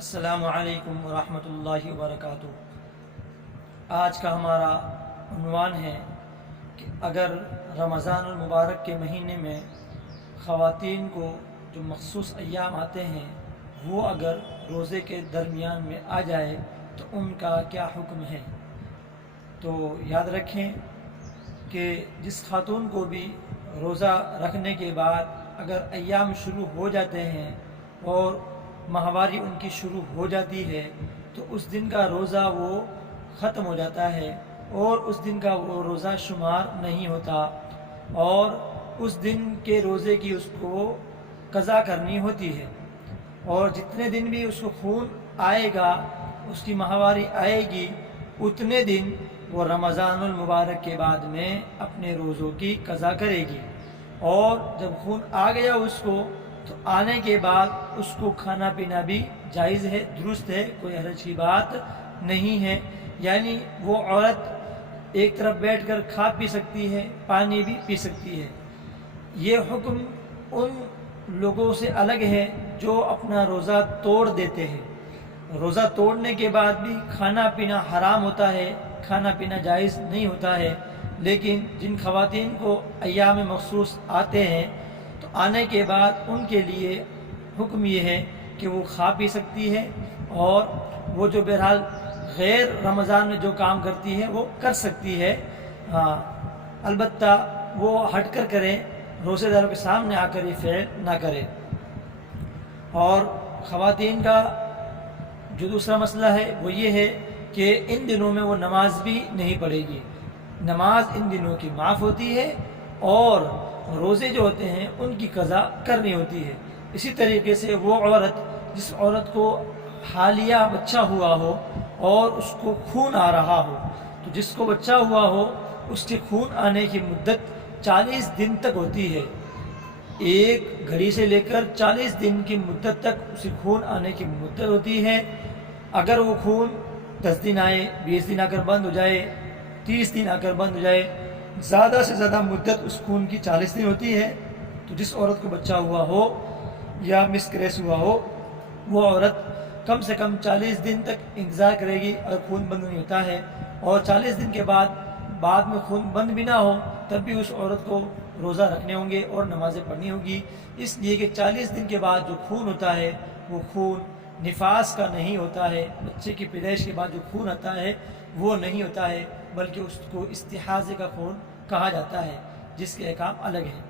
السلام علیکم ورحمۃ اللہ وبرکاتہ۔ آج کا ہمارا عنوان ہے کہ اگر رمضان المبارک کے مہینے میں خواتین کو جو مخصوص ایام آتے ہیں وہ اگر روزے کے درمیان میں آ جائے تو ان کا کیا حکم ہے۔ تو یاد رکھیں کہ جس خاتون کو بھی روزہ رکھنے کے بعد اگر ایام شروع ہو جاتے ہیں اور ماہواری ان کی شروع ہو جاتی ہے تو اس دن کا روزہ وہ ختم ہو جاتا ہے اور اس دن کا وہ روزہ شمار نہیں ہوتا، اور اس دن کے روزے کی اس کو قضا کرنی ہوتی ہے، اور جتنے دن بھی اس کو خون آئے گا، اس کی ماہواری آئے گی، اتنے دن وہ رمضان المبارک کے بعد میں اپنے روزوں کی قضا کرے گی۔ اور جب خون آ گیا اس کو تو آنے کے بعد اس کو کھانا پینا بھی جائز ہے، درست ہے، کوئی حرج کی بات نہیں ہے۔ یعنی وہ عورت ایک طرف بیٹھ کر کھا پی سکتی ہے، پانی بھی پی سکتی ہے۔ یہ حکم ان لوگوں سے الگ ہے جو اپنا روزہ توڑ دیتے ہیں۔ روزہ توڑنے کے بعد بھی کھانا پینا حرام ہوتا ہے، کھانا پینا جائز نہیں ہوتا ہے، لیکن جن خواتین کو ایام مخصوص آتے ہیں تو آنے کے بعد ان کے لیے حکم یہ ہے کہ وہ کھا پی سکتی ہے، اور وہ جو بہرحال غیر رمضان میں جو کام کرتی ہے وہ کر سکتی ہے، البتہ وہ ہٹ کر کریں، روزے داروں کے سامنے آ کر یہ فعل نہ کرے۔ اور خواتین کا جو دوسرا مسئلہ ہے وہ یہ ہے کہ ان دنوں میں وہ نماز بھی نہیں پڑھے گی، نماز ان دنوں کی معاف ہوتی ہے اور روزے جو ہوتے ہیں ان کی قضا کرنی ہوتی ہے۔ اسی طریقے سے وہ عورت جس عورت کو حالیہ بچہ ہوا ہو اور اس کو خون آ رہا ہو، تو جس کو بچہ ہوا ہو اس کے خون آنے کی مدت 40 دن تک ہوتی ہے، ایک گھڑی سے لے کر 40 دن کی مدت تک اسے خون آنے کی مدت ہوتی ہے۔ اگر وہ خون 10 دن آئے، 20 دن آ کر بند ہو جائے، 30 دن آ کر بند ہو جائے، زیادہ سے زیادہ مدت اس خون کی 40 دن ہوتی ہے، تو جس عورت کو بچہ ہوا ہو یا مسکریس ہوا ہو وہ عورت کم سے کم 40 دن تک انتظار کرے گی اگر خون بند نہیں ہوتا ہے، اور 40 دن کے بعد میں خون بند بھی نہ ہو تب بھی اس عورت کو روزہ رکھنے ہوں گے اور نمازیں پڑھنی ہوگی، اس لیے کہ 40 دن کے بعد جو خون ہوتا ہے وہ خون نفاس کا نہیں ہوتا ہے، بچے کی پیدائش کے بعد جو خون آتا ہے وہ نہیں ہوتا ہے، بلکہ اس کو استحاضے کا خون کہا جاتا ہے، جس کے احکام الگ ہیں۔